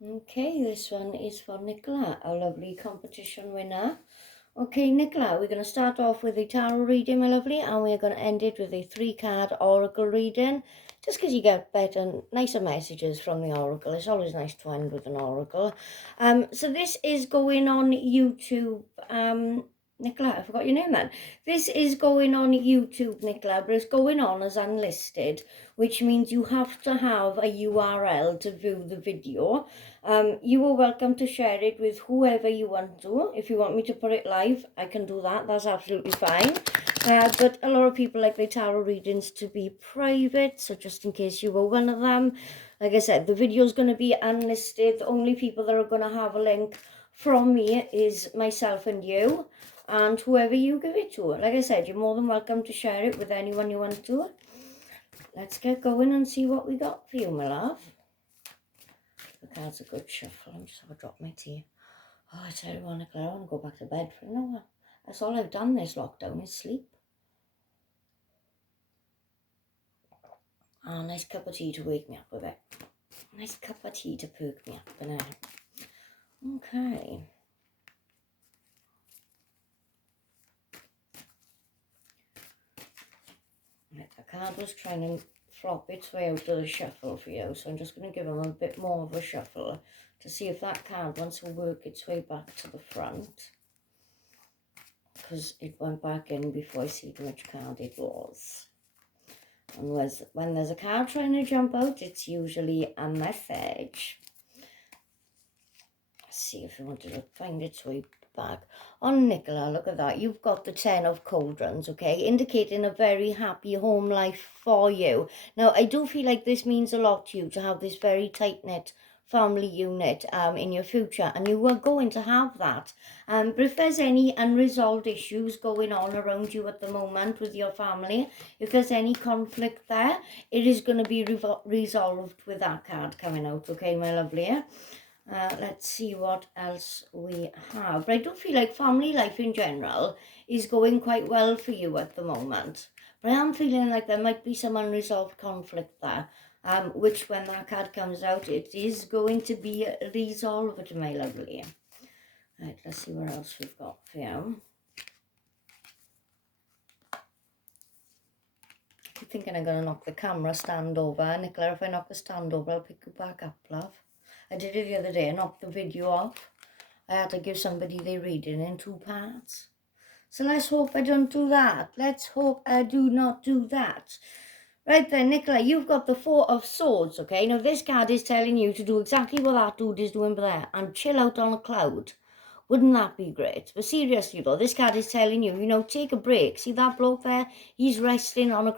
Okay, this one is for Nicola, our lovely competition winner. Okay, Nicola, we're going to start off with a tarot reading, my lovely, and we're going to end it with a 3-card oracle reading, just because you get better, nicer messages from the oracle. It's always nice to end with an oracle. So this is going on YouTube. Nicola, I forgot your name then. This is going on YouTube, Nicola, but it's going on as unlisted, which means you have to have a URL to view the video. You are welcome to share it with whoever you want to. If you want me to put it live, I can do that. That's absolutely fine. But a lot of people like their tarot readings to be private, so just in case you were one of them, like I said, the video is going to be unlisted. The only people that are going to have a link from me is myself and you, and whoever you give it to. Like I said, you're more than welcome to share it with anyone you want to. Let's get going and see what we got for you, my love. The card's a good shuffle. I'm just going to drop my tea. Oh, I tell you what, Nicola, I want to go back to bed for an hour. That's all I've done this lockdown is sleep. Oh, nice cup of tea to wake me up with it. Nice cup of tea to perk me up, innit? Okay. Right, the card was trying to flop its way out of the shuffle for you, so I'm just going to give them a bit more of a shuffle to see if that card wants to work its way back to the front, because it went back in before I see which card it was. And when there's a card trying to jump out, it's usually a message. Let's see if you wanted to find its way back. On Nicola, look at that. You've got the 10 of cauldrons, okay? Indicating a very happy home life for you. Now, I do feel like this means a lot to you to have this very tight-knit family unit in your future, and you are going to have that. But if there's any unresolved issues going on around you at the moment with your family, if there's any conflict there, it is going to be resolved with that card coming out, okay, my lovely? Let's see what else we have. But I do feel like family life in general is going quite well for you at the moment. But I am feeling like there might be some unresolved conflict there, which when that card comes out, it is going to be resolved, my lovely. Right, let's see what else we've got for you. I keep thinking I'm going to knock the camera stand over. Nicola, if I knock the stand over, I'll pick you back up, love. I did it the other day. I knocked the video off. I had to give somebody their reading in 2 parts. So let's hope I don't do that. Let's hope I do not do that. Right then, Nicola, you've got the 4 of Swords, okay? Now, this card is telling you to do exactly what that dude is doing there and chill out on a cloud. Wouldn't that be great? But seriously, though, this card is telling you, take a break. See that bloke there? He's resting on a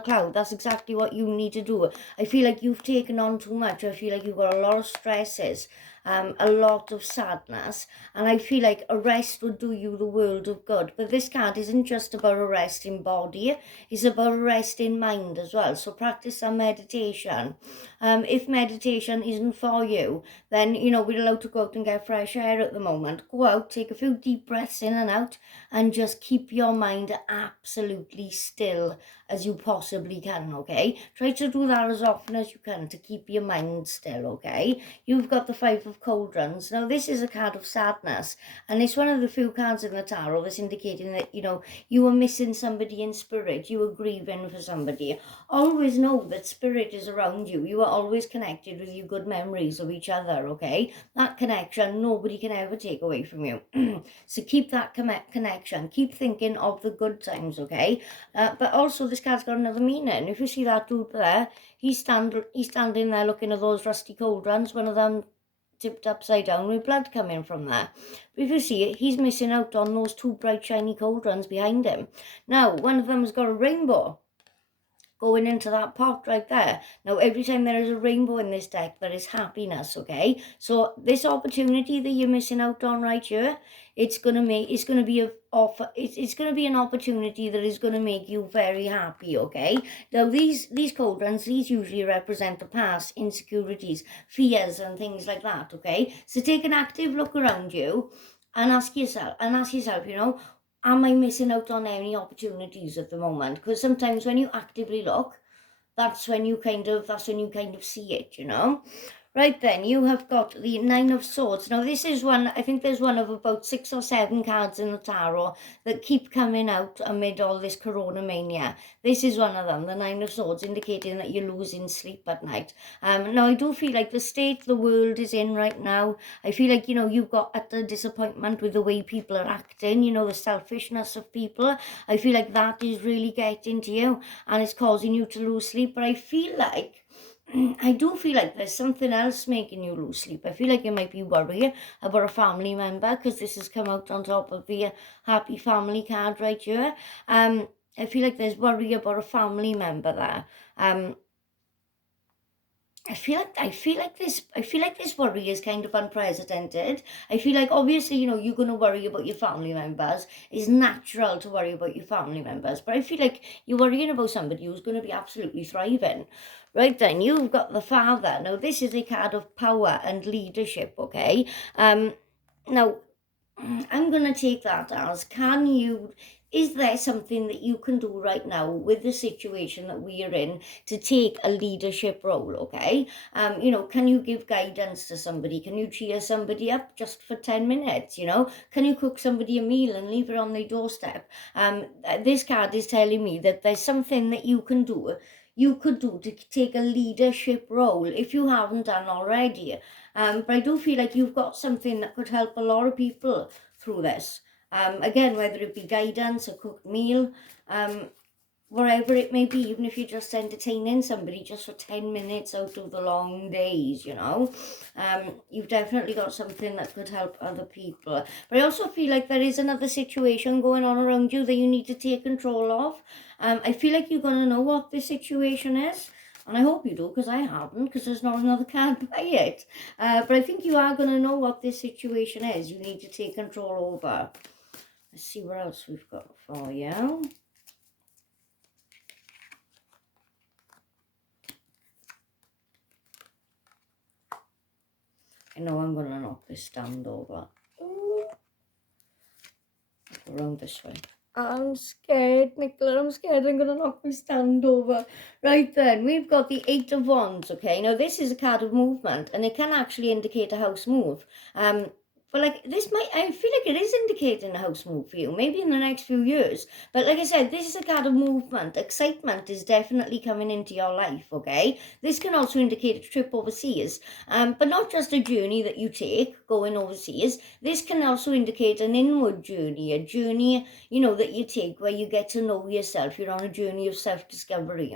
cloud. That's exactly what you need to do. I feel like you've taken on too much. I feel like you've got a lot of stresses, a lot of sadness, and I feel like a rest would do you the world of good. But this card isn't just about a rest in body, it's about a rest in mind as well. So practice some meditation. If meditation isn't for you, then, we're allowed to go out and get fresh air at the moment. Go out, take a few deep breaths in and out, and just keep your mind absolutely still as you possibly can, okay? Try to do that as often as you can to keep your mind still, okay? You've got the 5 of Cauldrons. Now, this is a card of sadness, and it's one of the few cards in the tarot that's indicating that, you were missing somebody in spirit. You were grieving for somebody. Always know that spirit is around you. You are always connected with your good memories of each other, okay? That connection, nobody can ever take away from you. So keep that connection. Keep thinking of the good times, okay? But also, this card's got another meaning. If you see that dude there, he's standing there looking at those rusty cauldrons, one of them tipped upside down with blood coming from there. But if you see it, he's missing out on those 2 bright shiny cauldrons behind him. Now, one of them's got a rainbow going into that pot right there. Now, every time there is a rainbow in this deck, there is happiness, okay? So this opportunity that you're missing out on right here, it's going to be an opportunity that is going to make you very happy, okay? Now, these cauldrons, these usually represent the past, insecurities, fears, and things like that, okay? So take an active look around you and ask yourself, am I missing out on any opportunities at the moment? Because sometimes when you actively look, that's when you kind of see it, Right then, you have got the Nine of Swords. Now, this is one, I think there's one of about 6 or 7 cards in the tarot that keep coming out amid all this corona mania. This is one of them, the Nine of Swords, indicating that you're losing sleep at night. Now, I do feel like the state the world is in right now, I feel like, you've got utter disappointment with the way people are acting, the selfishness of people. I feel like that is really getting to you and it's causing you to lose sleep. But I feel like I do feel like there's something else making you lose sleep. I feel like you might be worried about a family member because this has come out on top of the happy family card right here. I feel like there's worry about a family member there. I feel like this worry is kind of unprecedented. I feel like obviously, you're gonna worry about your family members. It's natural to worry about your family members, but I feel like you're worrying about somebody who's gonna be absolutely thriving. Right then, you've got the Father. Now, this is a card of power and leadership, okay? Now, I'm going to take that as, is there something that you can do right now with the situation that we are in to take a leadership role, okay? Can you give guidance to somebody? Can you cheer somebody up just for 10 minutes, Can you cook somebody a meal and leave it on their doorstep? This card is telling me that there's something that you could do to take a leadership role if you haven't done already. But I do feel like you've got something that could help a lot of people through this. Again, whether it be guidance, a cooked meal, whatever it may be, even if you're just entertaining somebody just for 10 minutes out of the long days, you've definitely got something that could help other people. But I also feel like there is another situation going on around you that you need to take control of. I feel like you're going to know what this situation is. And I hope you do, because I haven't, because there's not another card by it. But I think you are going to know what this situation is. You need to take control over. Let's see what else we've got for you. I know I'm going to knock this stand over. Around this way. I'm scared, Nicola. I'm scared I'm going to knock my stand over. Right then, we've got the Eight of Wands, okay? Now, this is a card of movement, and it can actually indicate a house move. But I feel like it is indicating a house move for you, maybe in the next few years. But like I said, this is a card of movement. Excitement is definitely coming into your life, okay? This can also indicate a trip overseas, but not just a journey that you take going overseas. This can also indicate an inward journey, a journey, that you take where you get to know yourself. You're on a journey of self-discovery,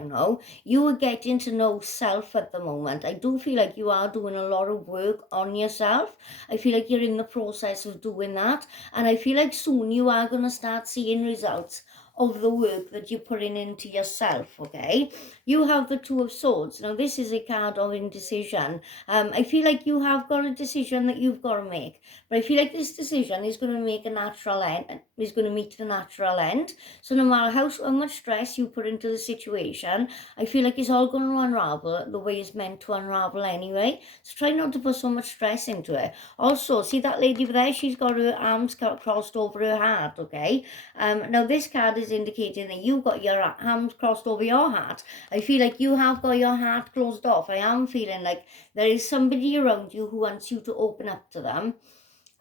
You are getting to know self at the moment. I do feel like you are doing a lot of work on yourself. I feel like you're in the process of doing that, and I feel like soon you are going to start seeing results of the work that you're putting into yourself, okay? You have the Two of Swords. Now, this is a card of indecision. I feel like you have got a decision that you've got to make, but I feel like this decision is going to make a natural end, is going to meet the natural end. So no matter how much stress you put into the situation, I feel like it's all going to unravel the way it's meant to unravel anyway. So try not to put so much stress into it. Also, see that lady over there? She's got her arms crossed over her heart, okay? Now, this card is indicating that you've got your arms crossed over your heart. I feel like you have got your heart closed off. I am feeling like there is somebody around you who wants you to open up to them,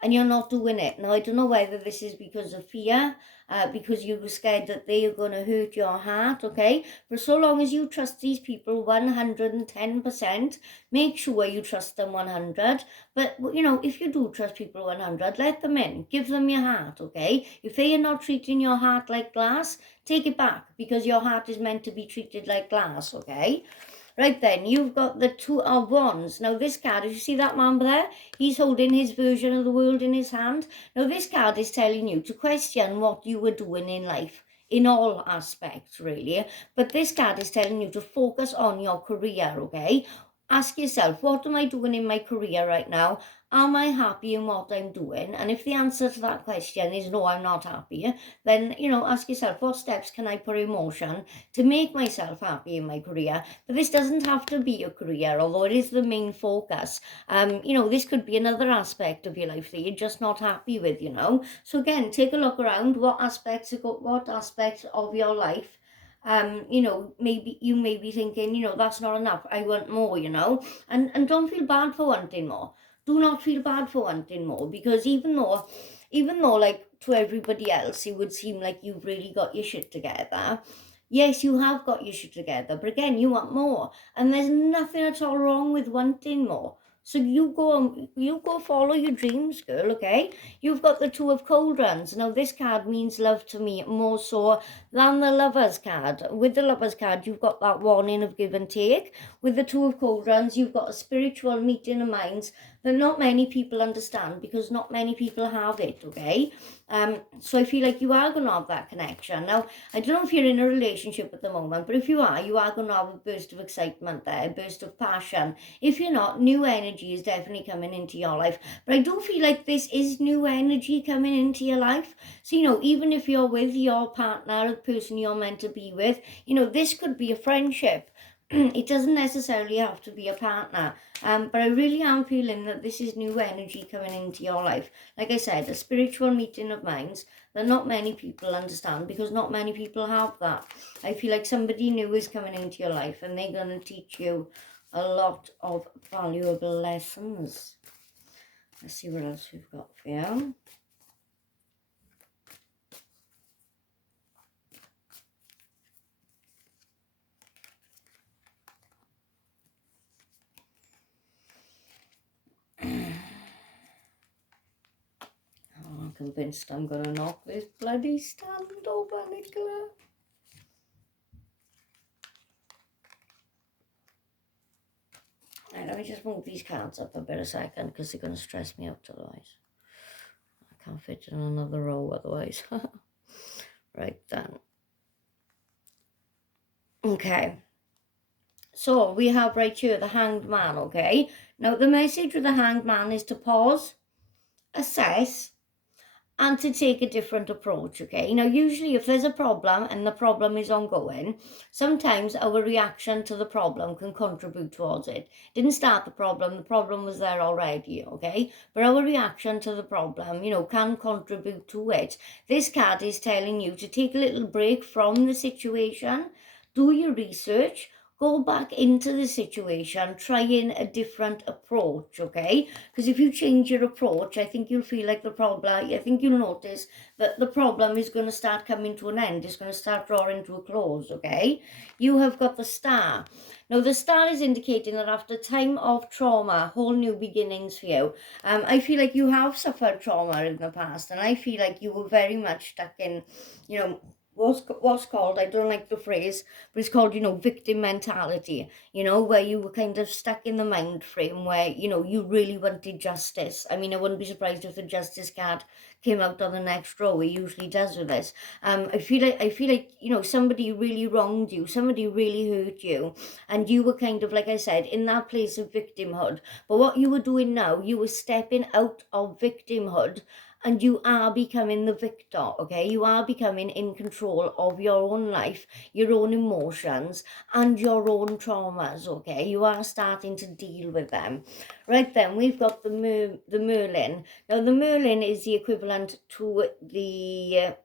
and you're not doing it. Now, I don't know whether this is because of fear, because you were scared that they are going to hurt your heart, okay? For so long as you trust these people 110%, make sure you trust them 100. But, if you do trust people 100, let them in. Give them your heart, okay? If they are not treating your heart like glass, take it back, because your heart is meant to be treated like glass, okay? Right then, you've got the Two of Wands. Now, this card, if you see that man there, he's holding his version of the world in his hand. Now, this card is telling you to question what you were doing in life, in all aspects, really. But this card is telling you to focus on your career, okay? Ask yourself, what am I doing in my career right now? Am I happy in what I'm doing? And if the answer to that question is no, I'm not happy, then, ask yourself, what steps can I put in motion to make myself happy in my career? But this doesn't have to be a career, although it is the main focus. This could be another aspect of your life that you're just not happy with, So again, take a look around. What aspects of your life you know, maybe you may be thinking, you know, that's not enough, I want more, you know, and don't feel bad for wanting more. Do not feel bad for wanting more, because even though like to everybody else it would seem like you've really got your shit together, yes, you have got your shit together, but again, you want more, and there's nothing at all wrong with wanting more. So you go follow your dreams, girl, okay? You've got the Two of Cauldrons. Now, this card means love to me more so than the Lovers card. With the Lovers card, you've got that warning of give and take. With the Two of Cauldrons, you've got a spiritual meeting of minds that not many people understand, because not many people have it, okay? So I feel like you are going to have that connection. Now, I don't know if you're in a relationship at the moment, but if you are going to have a burst of excitement there, a burst of passion. If you're not, new energy is definitely coming into your life. But I do feel like this is new energy coming into your life. So, you know, even if you're with your partner, the person you're meant to be with, you know, this could be a friendship. It doesn't necessarily have to be a partner. But I really am feeling that this is new energy coming into your life. Like I said, a spiritual meeting of minds that not many people understand, because not many people have that. I feel like somebody new is coming into your life and they're going to teach you a lot of valuable lessons. Let's see what else we've got for you. I'm convinced I'm going to knock this bloody stand over, Nicola. Right, let me just move these cards up a bit a second, because they're going to stress me out otherwise. I can't fit in another row otherwise. Right then. Okay. So we have right here the Hanged Man, okay? Now the message with the Hanged Man is to pause, assess, and to take a different approach, okay? Now, usually if there's a problem and the problem is ongoing, sometimes our reaction to the problem can contribute towards it. Didn't start the problem was there already, okay? But our reaction to the problem, you know, can contribute to it. This card is telling you to take a little break from the situation, do your research, go back into the situation, try in a different approach, okay? Because if you change your approach, I think you'll feel like I think you'll notice that the problem is going to start coming to an end. It's going to start drawing to a close, okay? You have got the Star. Now, the Star is indicating that after time of trauma, whole new beginnings for you. I feel like you have suffered trauma in the past, and I feel like you were very much stuck in, you know, what's called, I don't like the phrase, but it's called, you know, victim mentality, you know, where you were kind of stuck in the mind frame where, you know, you really wanted justice. I mean, I wouldn't be surprised if the justice card came out on the next row. It usually does with this. I feel like, you know, somebody really wronged you, somebody really hurt you, and you were kind of, like I said, in that place of victimhood. But what you were doing now, you were stepping out of victimhood, and you are becoming the victor, okay? You are becoming in control of your own life, your own emotions, and your own traumas, okay? You are starting to deal with them. Right then, we've got the Merlin. Now, the Merlin is the equivalent to the...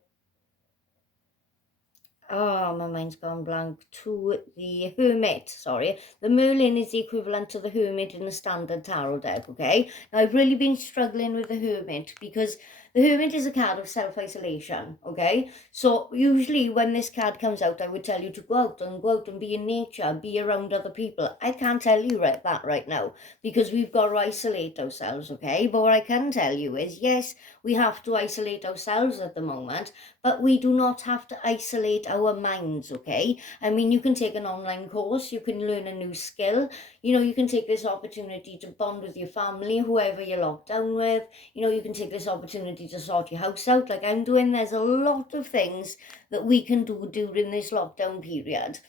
my mind's gone blank. To the Hermit, sorry. The Merlin is the equivalent to the Hermit in the standard tarot deck, okay? Now, I've really been struggling with the Hermit because the Hermit is a card of self-isolation, okay? So usually when this card comes out, I would tell you to go out and be in nature, be around other people. I can't tell you that right now because we've got to isolate ourselves, okay? But what I can tell you is, yes, we have to isolate ourselves at the moment, but we do not have to isolate our minds, okay? I mean, you can take an online course, you can learn a new skill, you know, you can take this opportunity to bond with your family, whoever you're locked down with, you know, you can take this opportunity to sort your house out like I'm doing. There's a lot of things that we can do during this lockdown period.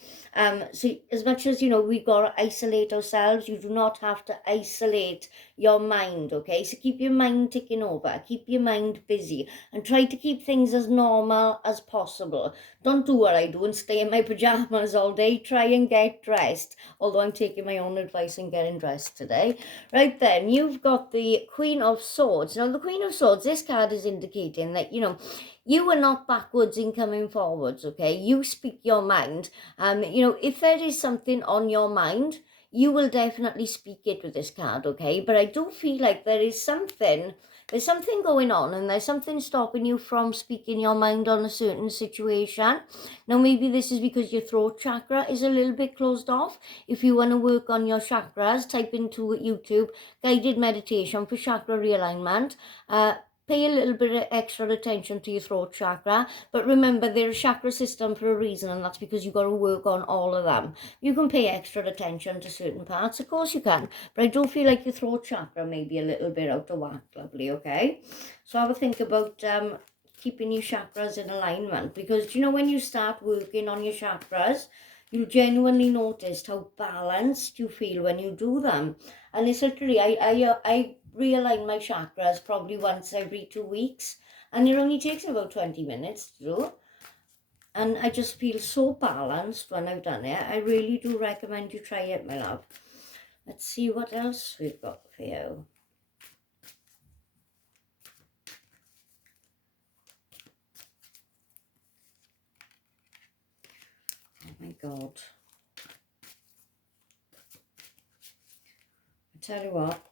So as much as, you know, we've got to isolate ourselves, you do not have to isolate your mind, okay? So keep your mind ticking over, keep your mind busy, and try to keep things as normal as possible. Don't do what I do and stay in my pajamas all day. Try and get dressed, although I'm taking my own advice and getting dressed today. Right then, you've got the Queen of Swords. Now, the Queen of Swords, this card card is indicating that, you are not backwards in coming forwards, okay? You speak your mind. If there is something on your mind, you will definitely speak it with this card, okay? But I do feel like there's something going on, and there's something stopping you from speaking your mind on a certain situation. Now, maybe this is because your throat chakra is a little bit closed off. If you want to work on your chakras, type into YouTube guided meditation for chakra realignment. Pay a little bit of extra attention to your throat chakra, but remember, they're a chakra system for a reason, and that's because you've got to work on all of them. You can pay extra attention to certain parts, of course you can, but I do feel like your throat chakra may be a little bit out of whack, lovely, okay? So have a think about keeping your chakras in alignment, because when you start working on your chakras, you'll genuinely notice how balanced you feel when you do them. And it's literally, I realign my chakras probably once every 2 weeks, and it only takes about 20 minutes to do. And I just feel so balanced when I've done it. I really do recommend you try it, my love. Let's see what else we've got for you. Oh my God. I tell you what,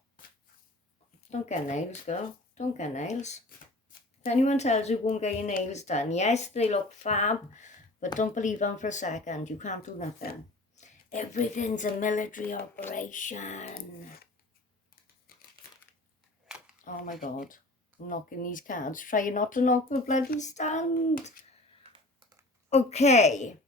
don't get nails, girl. Don't get nails. If anyone tells you go and get your nails done, yes, they look fab, but don't believe them for a second. You can't do nothing. Everything's a military operation. Oh my God. I'm knocking these cards. Try not to knock the bloody stand. Okay.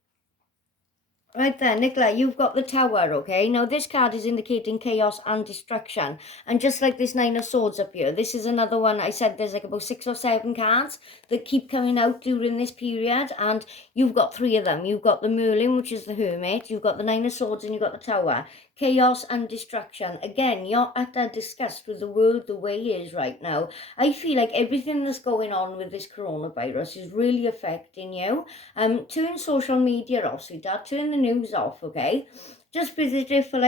Right then, Nicola, you've got the Tower, okay? Now, this card is indicating chaos and destruction. And just like this Nine of Swords up here, this is another one. I said there's like about 6 or 7 cards that keep coming out during this period. And you've got 3 of them. You've got the Merlin, which is the Hermit. You've got the Nine of Swords, and you've got the Tower. Chaos and destruction. Again, you're at a disgust with the world the way it is right now. I feel like everything that's going on with this coronavirus is really affecting you. Turn social media off, sweetheart. Turn the news off, okay? Just visit it for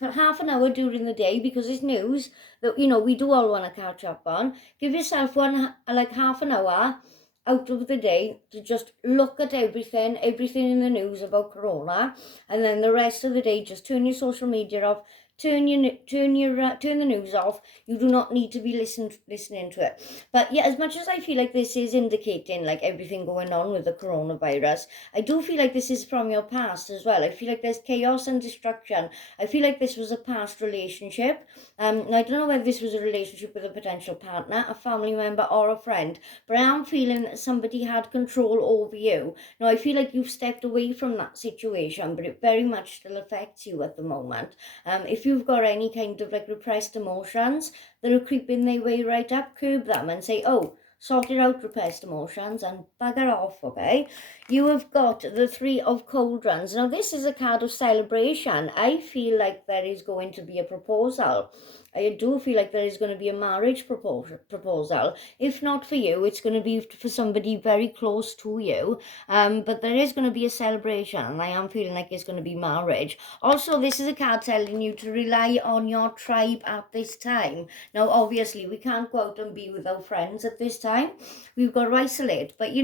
half an hour during the day, because it's news that we do all want to catch up on. Give yourself half an hour out of the day to just look at everything in the news about corona, and then the rest of the day just turn your social media off. Turn the news off. You do not need to be listening to it. But yeah, as much as I feel like this is indicating like everything going on with the coronavirus, I do feel like this is from your past as well. I feel like there's chaos and destruction. I feel like this was a past relationship. I don't know whether this was a relationship with a potential partner, a family member, or a friend, but I am feeling that somebody had control over you. Now, I feel like you've stepped away from that situation, but it very much still affects you at the moment. If you've got any kind of like repressed emotions that are creeping their way right up, curb them and say, oh, sort it out, repressed emotions, and bugger off, okay? You have got the Three of Cauldrons. Now, this is a card of celebration. I feel like there is going to be a proposal. I do feel like there is going to be a marriage proposal. If not for you, it's going to be for somebody very close to you. But there is going to be a celebration, and I am feeling like it's going to be marriage. Also, this is a card telling you to rely on your tribe at this time. Now, obviously, we can't go out and be with our friends at this time. We've got to isolate. But,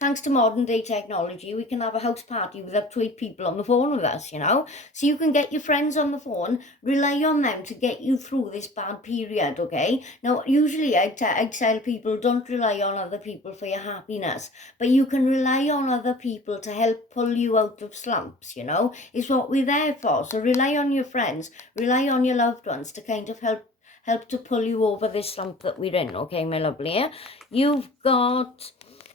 thanks to modern day technology, we can have a house party with up to 8 people on the phone with us, So you can get your friends on the phone, rely on them to get you through this bad period, okay? Now, usually I tell people, don't rely on other people for your happiness, but you can rely on other people to help pull you out of slumps, It's what we're there for. So rely on your friends, rely on your loved ones to kind of help to pull you over this slump that we're in, okay, my lovely? You've got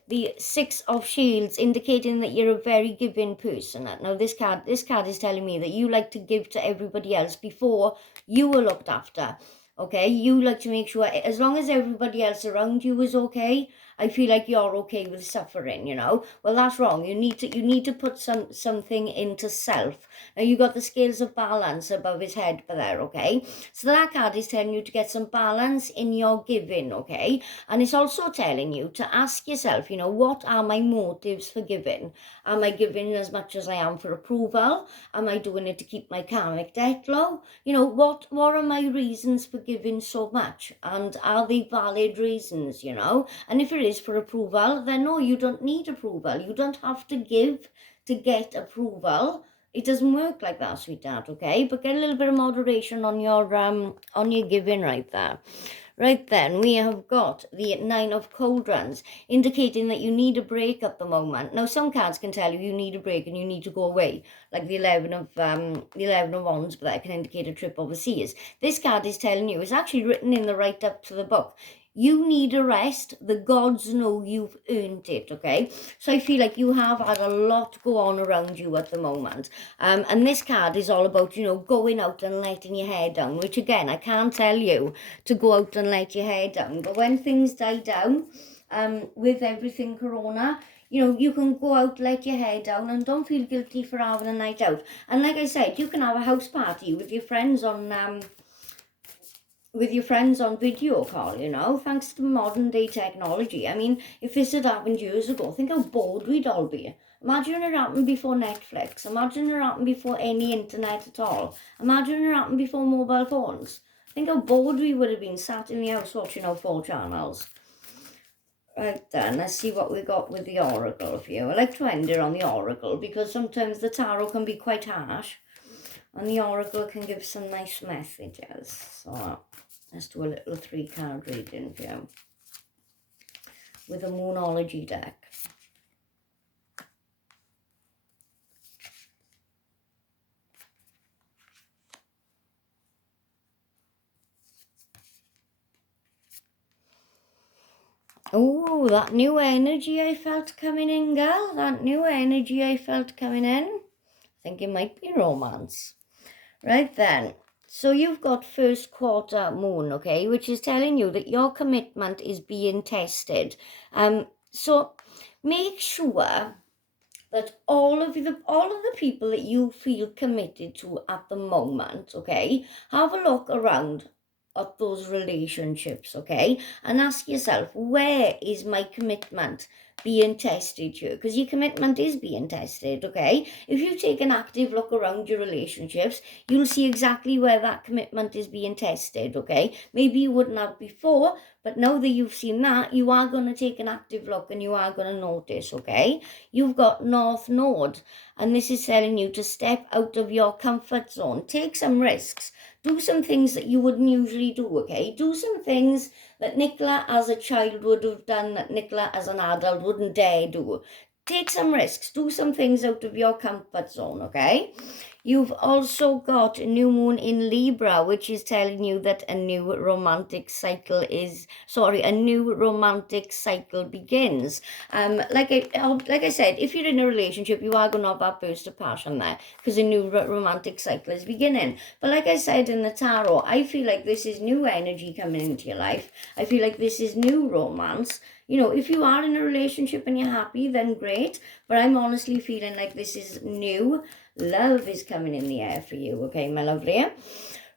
the Six of Shields, indicating that you're a very giving person. Now, this card is telling me that you like to give to everybody else before you were looked after. Okay, you like to make sure, as long as everybody else around you is okay, I feel like you're okay with suffering, you know. Well, that's wrong. You need to put something into self. Now you got the scales of balance above his head for there, okay? So that card is telling you to get some balance in your giving, okay? And it's also telling you to ask yourself, you know, what are my motives for giving? Am I giving as much as I am for approval? Am I doing it to keep my karmic debt low? You know, what are my reasons for giving so much? And are they valid reasons, you know? And if it is for approval, then no, you don't need approval. You don't have to give to get approval. It doesn't work like that, sweetheart, okay? But get a little bit of moderation on your giving right there. Right then, we have got the Nine of Cauldrons, indicating that you need a break at the moment. Now, some cards can tell you you need a break and you need to go away, like the 11 of Wands, but that can indicate a trip overseas. This card is telling you, it's actually written in the write-up to the book, you need a rest. The gods know you've earned it, okay? So I feel like you have had a lot go on around you at the moment. And this card is all about, you know, going out and letting your hair down, which again, I can't tell you to go out and let your hair down. But when things die down, with everything Corona, you know, you can go out, let your hair down, and don't feel guilty for having a night out. And like I said, you can have a house party with your friends on video call, you know, thanks to modern day technology. I mean, if this had happened years ago, think how bored we'd all be. Imagine it happened before Netflix. Imagine it happened before any internet at all. Imagine it happened before mobile phones. Think how bored we would have been sat in the house watching our 4 channels. Right then, let's see what we got with the Oracle for you. I like to end it on the Oracle because sometimes the Tarot can be quite harsh and the Oracle can give some nice messages. So let's do a little 3-card reading for you with a Moonology deck. Oh, that new energy I felt coming in, girl. That new energy I felt coming in. I think it might be romance. Right then. So you've got first quarter moon, okay, which is telling you that your commitment is being tested. So make sure that all of the people that you feel committed to at the moment, okay, have a look around at those relationships, okay, and ask yourself, where is my commitment being tested here? Because your commitment is being tested, okay? If you take an active look around your relationships, you'll see exactly where that commitment is being tested, okay? Maybe you wouldn't have before, but now that you've seen that, you are going to take an active look and you are going to notice, okay? You've got North Node, and this is telling you to step out of your comfort zone, take some risks, do some things that you wouldn't usually do, okay? Do some things that Nicola as a child would have done that Nicola as an adult wouldn't dare do. Take some risks, do some things out of your comfort zone, okay? You've also got a new moon in Libra, which is telling you that a new romantic cycle begins. Like I said, if you're in a relationship, you are going to have that burst of passion there because a new romantic cycle is beginning. But like I said in the tarot, I feel like this is new energy coming into your life. I feel like this is new romance. You know, if you are in a relationship and you're happy, then great. But I'm honestly feeling like this is new. Love is coming in the air for you, okay, my lovely?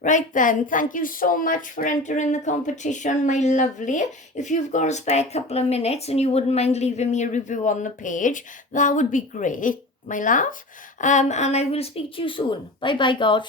Right then, thank you so much for entering the competition, my lovely. If you've got a spare couple of minutes and you wouldn't mind leaving me a review on the page, that would be great, my love. And I will speak to you soon. Bye-bye, God.